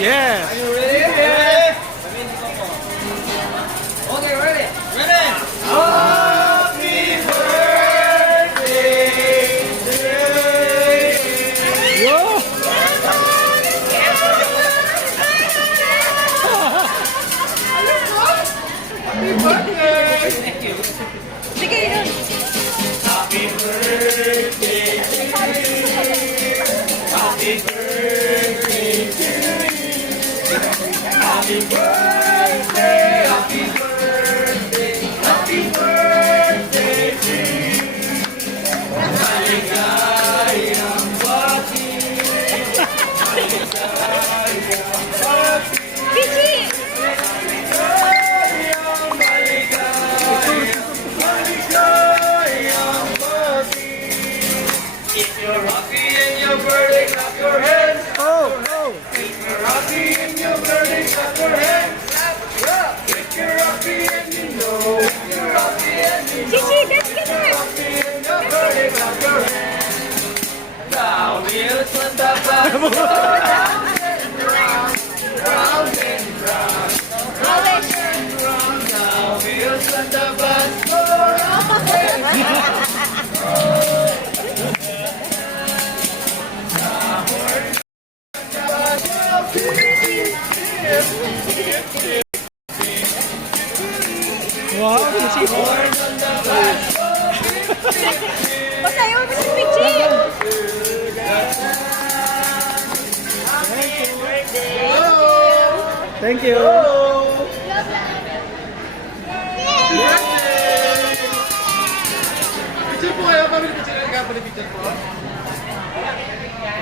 Yes. Are you ready? Ready? Okay, ready? Ready? Happy birthday to you. Yo. Happy birthday. Thank you. Sige, yun. Happy birthday to you. Happy birthday to you. Happy birthday. Happy birthday. Happy birthday to you. Maligayang bati. Maligayang bati. Pichi! Maligayang, maligayang, maligayang bati. If you're happy in your birthday, clap your hands. Oh, oh. If you're happy in your birthday, clap your hands. If you're happy and you know, if you're happy and you know, Chichi, let's get you're her! happy in your birthday, clap your hands. Now we'll turn the back round and round, round and round, round and round. Now we'll turn the back round and round. Wow, Pichi. Pasayo mo si Pichi! Thank you. Picture po kayo, kami picture po.